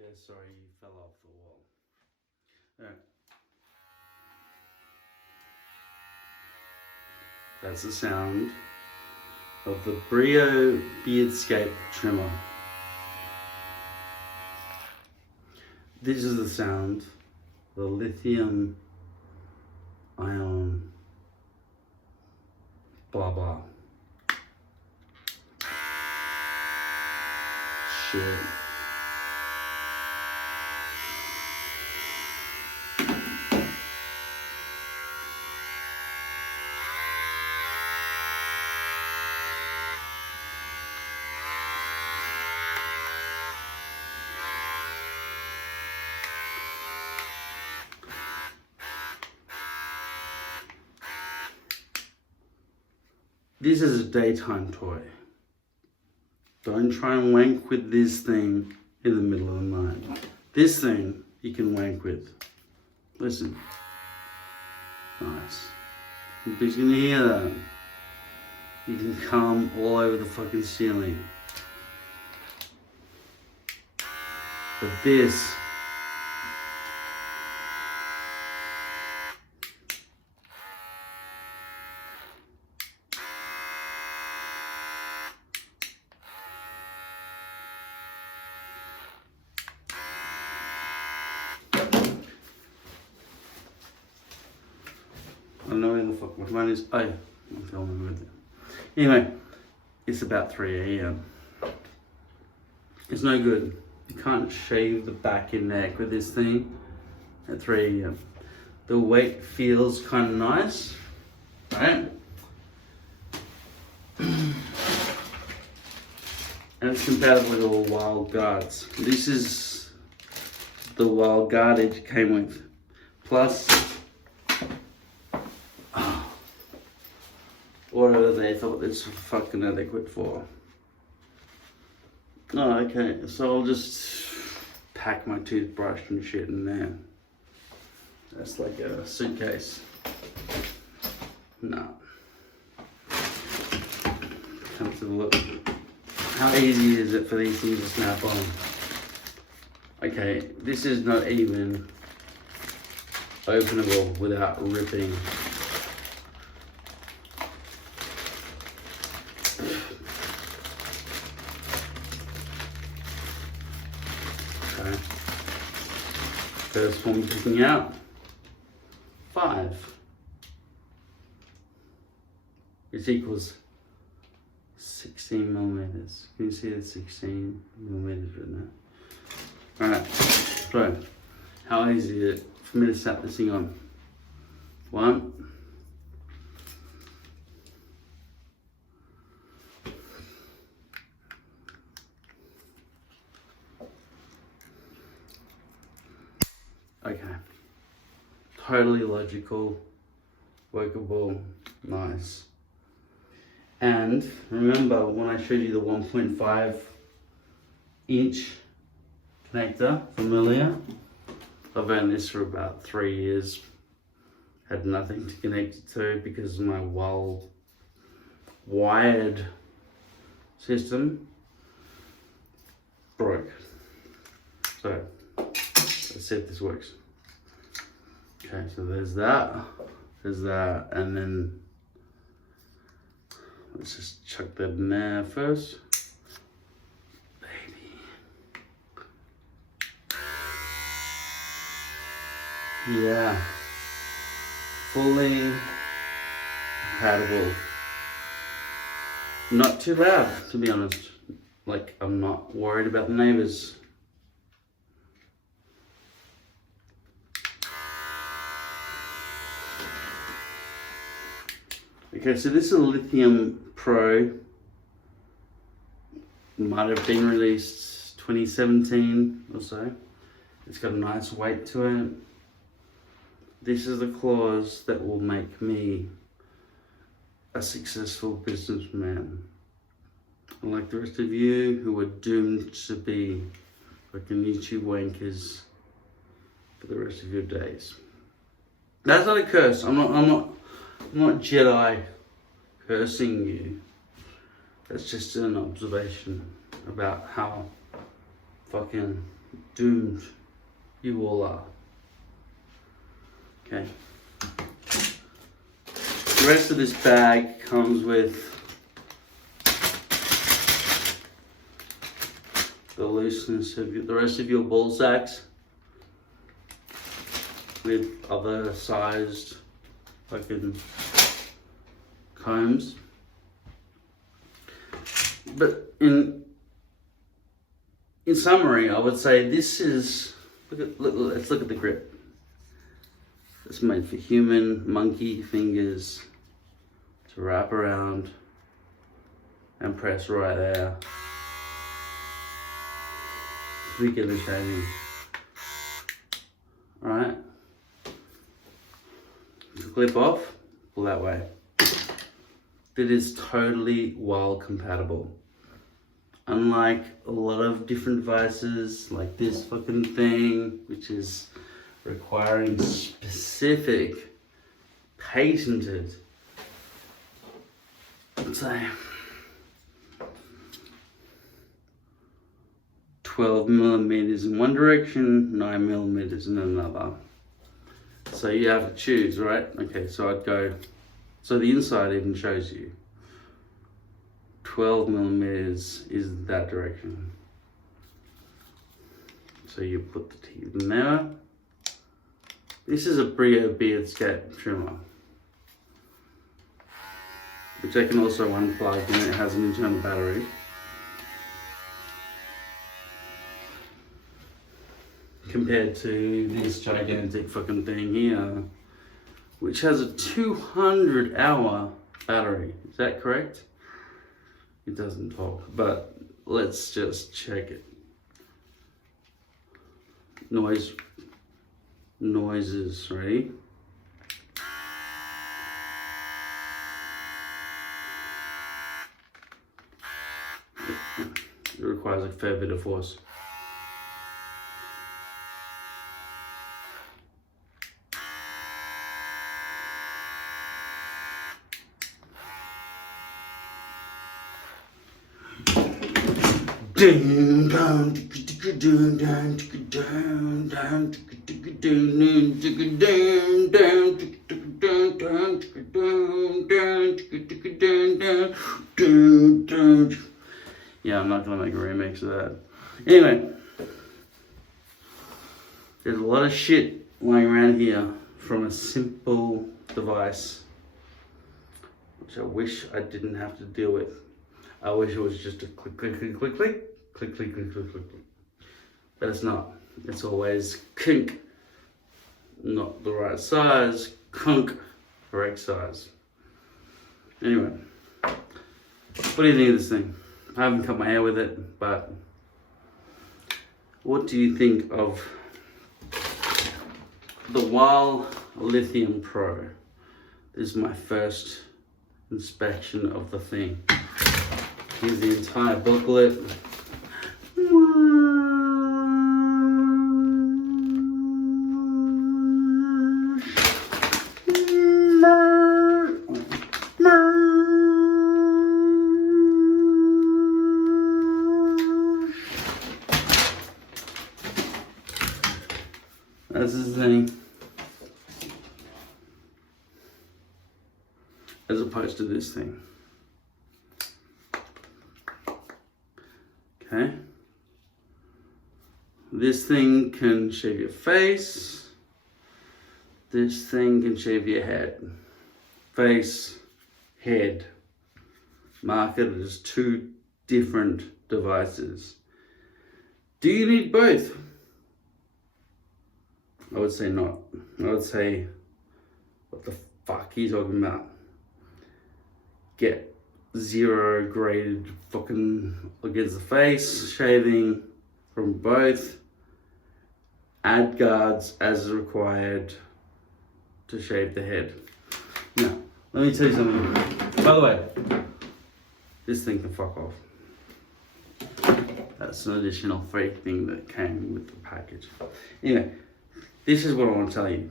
Yeah, sorry, you fell off the wall. Alright. That's the sound of the Brio Beardscape trimmer. This is the sound, the lithium ion blah blah. Shit. This is a daytime toy. Don't try and wank with this thing in the middle of the night. This thing you can wank with. Listen. Nice. Nobody's gonna hear that. You can come all over the fucking ceiling. But this, I don't know where the fuck my phone is. Oh, I'm filming with it. Anyway, it's about 3 a.m. It's no good. You can't shave the back and neck with this thing at 3 a.m. The weight feels kind of nice, right? And it's compatible with all wild guards. This is the wild guard it came with. Plus, whatever they thought it's fucking adequate for. Oh, okay, so I'll just pack my toothbrush and shit in there. That's like a suitcase. No. Come to look. How easy is it for these things to snap on? Okay, this is not even openable without ripping. Okay. First one picking out 5. Which equals 16 millimeters. Can you see the 16 millimeters right now? Alright, so how easy is it for me to snap this thing on? 1. Okay. Totally logical, workable, nice. And remember when I showed you the 1.5 inch connector from earlier? I've owned this for about 3 years. Had nothing to connect it to because of my wired system broke. So let's see if this works. Okay, so there's that, and then let's just chuck that in there first. Baby. Yeah. Fully compatible. Not too loud, to be honest. Like, I'm not worried about the neighbors. Okay, so this is a Lithium Pro. Might have been released 2017 or so. It's got a nice weight to it. This is the clause that will make me a successful businessman. Unlike the rest of you who are doomed to be fucking YouTube wankers for the rest of your days. That's not a curse. I'm not Jedi cursing you. That's just an observation about how fucking Doomed. You all are. Okay. The rest of this bag comes with the looseness of the rest of your ball sacks with other sized fucking combs. But in summary, I would say this is, let's look at the grip. It's made for human monkey fingers to wrap around and press right there. Begin the shaving. Alright. Clip off, pull that way. It is totally Wahl compatible. Unlike a lot of different devices, like this fucking thing, which is requiring specific, patented, let's say, 12 millimeters in one direction, 9 millimeters in another. So you have to choose, right? Okay, so I'd go, so the inside even shows you 12 millimeters is that direction. So you put the teeth in there. This is a Brio Beardscape trimmer, which I can also unplug, and it has an internal battery. Compared to this gigantic fucking thing here, which has a 200-hour battery. Is that correct? It doesn't talk, but let's just check it. Noises, ready? It requires a fair bit of force. Yeah, I'm not gonna make a remix of that. Anyway, there's a lot of shit lying around here from a simple device, which I wish I didn't have to deal with. I wish it was just a click, click, click, click, click, click, click, click, click, click. But it's not. It's always kink, not the right size, kunk, correct size. Anyway, what do you think of this thing? I haven't cut my hair with it, but what do you think of the Wahl Lithium Pro? This is my first inspection of the thing. Here's the entire booklet. That's his thing. As opposed to this thing. Okay. This thing can shave your face. This thing can shave your head. Face, head. Marketed as two different devices. Do you need both? I would say not. I would say, what the fuck are you talking about? Get 0 graded fucking against the face, shaving from both. Add guards as required to shave the head. Now, let me tell you something. By the way, this thing can fuck off. That's an additional free thing that came with the package. Anyway, this is what I want to tell you.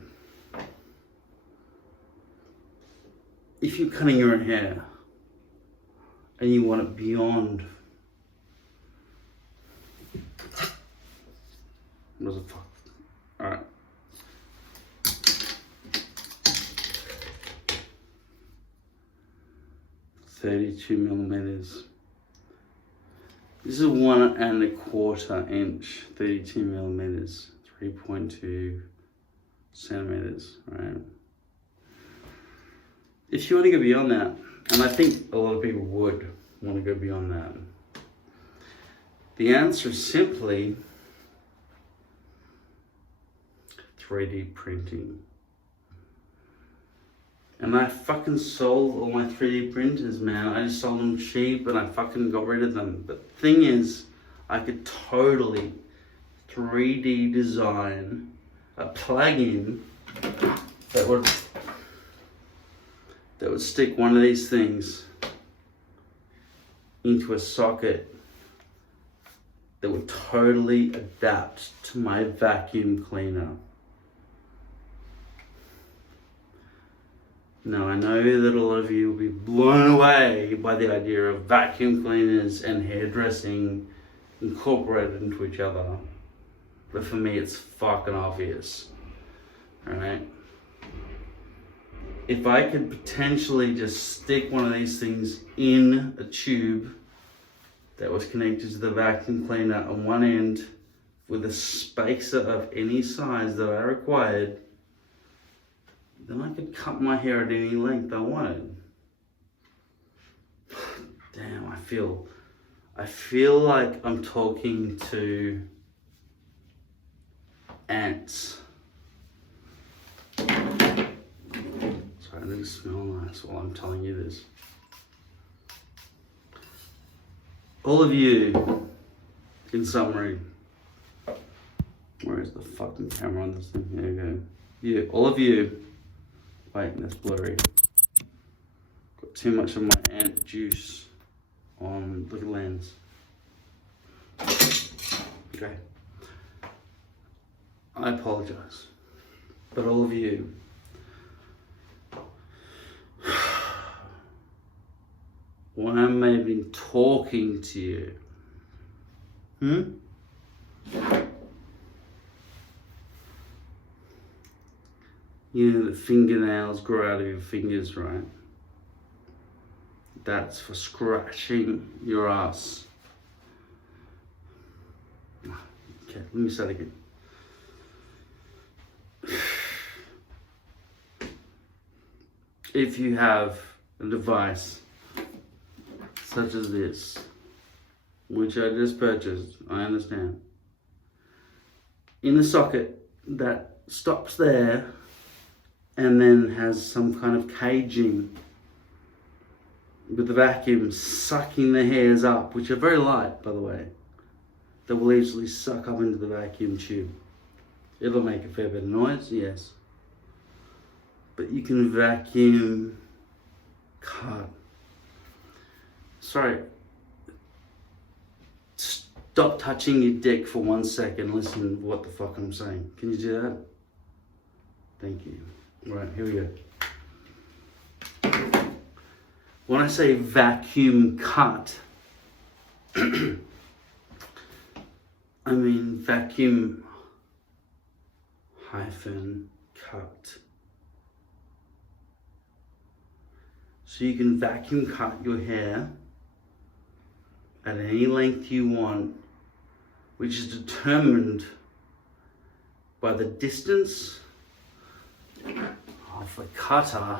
If you're cutting your own hair and you want it beyond What the fuck? Alright. $32mm. This is 1¼ inch, 32mm, 3.2 centimeters, right? If you want to go beyond that, and I think a lot of people would want to go beyond that, the answer is simply 3D printing. And I fucking sold all my 3D printers, man. I just sold them cheap and I fucking got rid of them. But the thing is, I could totally 3D design a plugin that would stick one of these things into a socket that would totally adapt to my vacuum cleaner. Now, I know that a lot of you will be blown away by the idea of vacuum cleaners and hairdressing incorporated into each other. But for me, it's fucking obvious. Alright? If I could potentially just stick one of these things in a tube that was connected to the vacuum cleaner on one end with a spacer of any size that I required, then I could cut my hair at any length I wanted. Damn, I feel like I'm talking to ants. Sorry, I need to smell nice while I'm telling you this. All of you, in summary, where is the fucking camera on this thing? There you go. You, all of you. Wait, that's blurry. Got too much of my ant juice on the lens. Okay. I apologize. But all of you, when I may have been talking to you, you know, the fingernails grow out of your fingers, right? That's for scratching your ass. Okay, let me start again. If you have a device such as this, which I just purchased, I understand, in a socket that stops there and then has some kind of caging with the vacuum sucking the hairs up, which are very light, by the way, that will easily suck up into the vacuum tube. It'll make a fair bit of noise, yes. But you can vacuum cut. Sorry. Stop touching your dick for 1 second. Listen to what the fuck I'm saying. Can you do that? Thank you. Right, here we go. When I say vacuum cut, I mean vacuum hyphen cut. So you can vacuum cut your hair at any length you want, which is determined by the distance of the cutter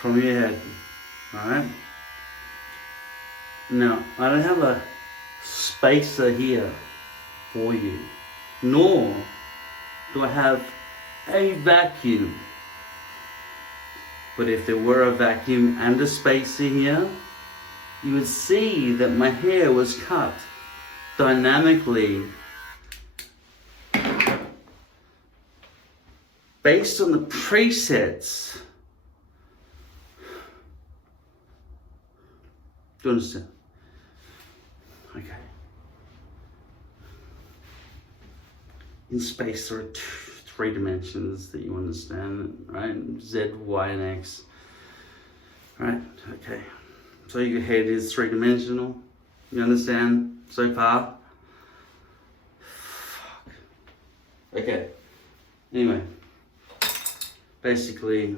from your head. Alright? Now, I don't have a spacer here for you, nor do I have a vacuum. But if there were a vacuum and a spacer here, you would see that my hair was cut dynamically based on the presets. Do you understand? Okay. In space there are three dimensions that you understand, right? Z, Y, and X. Right, okay. So your head is three-dimensional. You understand so far? Fuck. Okay. Anyway. Basically,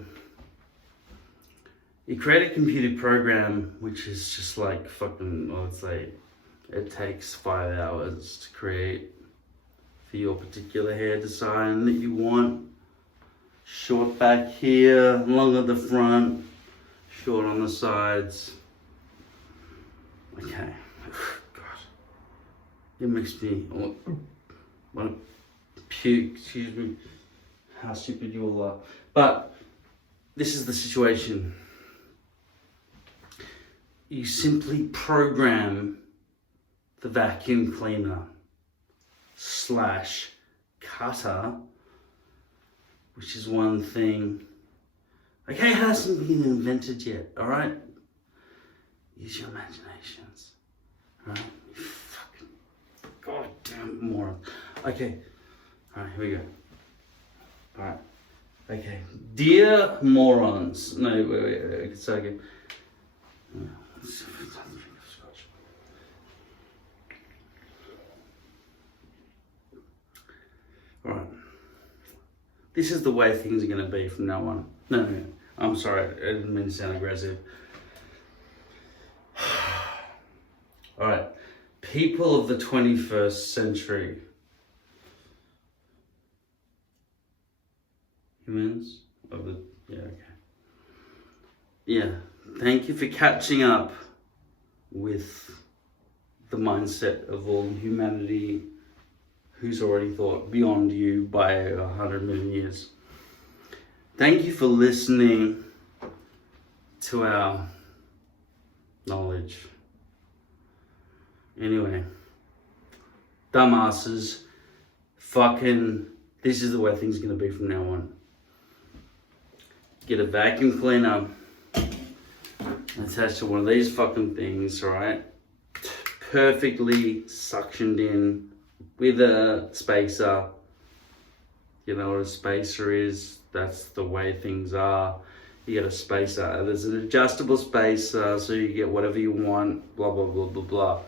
you create a computer program which is just like fucking, I would say, it takes 5 hours to create for your particular hair design that you want. Short back here, long at the front, short on the sides. Okay. God. It makes me want to puke, excuse me. How stupid you all are. But this is the situation. You simply program the vacuum cleaner / cutter, which is one thing. Okay, it hasn't been invented yet, alright? Use your imaginations. Alright? You fucking goddamn moron. Okay. Alright, here we go. Alright. Okay. Dear morons. No, wait. So again. Alright. This is the way things are going to be from now on. No. I'm sorry. I didn't mean to sound aggressive. Alright. People of the 21st century. Humans? Yeah. Thank you for catching up with the mindset of all humanity who's already thought beyond you by 100 million years. Thank you for listening to our knowledge. Anyway, dumbasses, fucking, this is the way things are going to be from now on. Get a vacuum cleaner attached to one of these fucking things, right? Perfectly suctioned in with a spacer. You know what a spacer is? That's the way things are. You get a spacer. There's an adjustable spacer, so you get whatever you want, blah, blah, blah, blah, blah.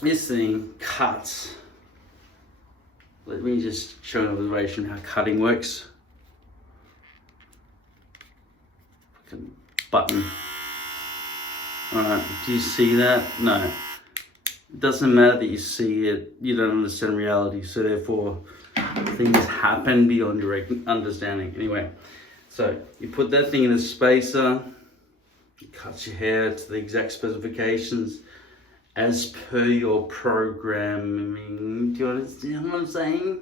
This thing cuts. Let me just show an illustration how cutting works. Fucking button. Alright, do you see that? No. It doesn't matter that you see it, you don't understand reality, so therefore things happen beyond your understanding. Anyway, so you put that thing in a spacer, it cuts your hair to the exact specifications as per your programming. Do you understand what I'm saying?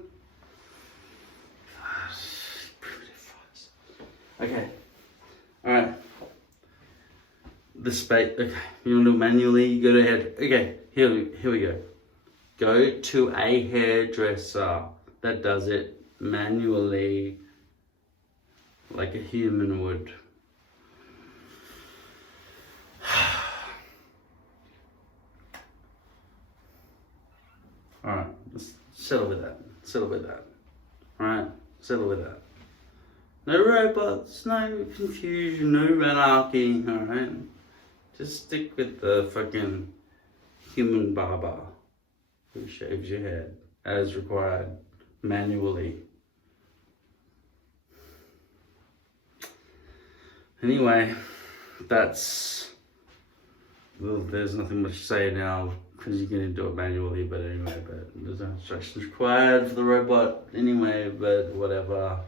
Primitive fucks. Okay. Alright. The space. Okay. You want to do it manually? You go ahead. Okay. Here we go. Go to a hairdresser that does it manually, like a human would. Alright, let's settle with that. Alright, settle with that. No robots, no confusion, no anarchy, alright? Just stick with the fucking human barber who shaves your head as required manually. Anyway, that's, well, there's nothing much to say now because you're going to do it manually, but anyway, but there's no instructions required for the robot anyway, but whatever.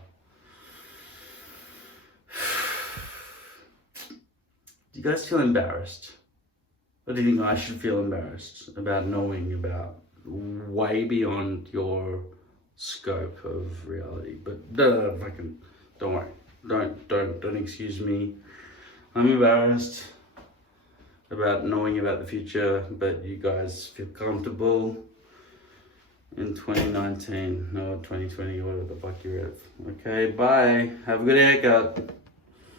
Do you guys feel embarrassed? Or do you think I should feel embarrassed about knowing about way beyond your scope of reality? But fucking don't worry. Don't excuse me. I'm embarrassed about knowing about the future, but you guys feel comfortable in 2019 or 2020, whatever the fuck you're at. Okay, bye. Have a good haircut.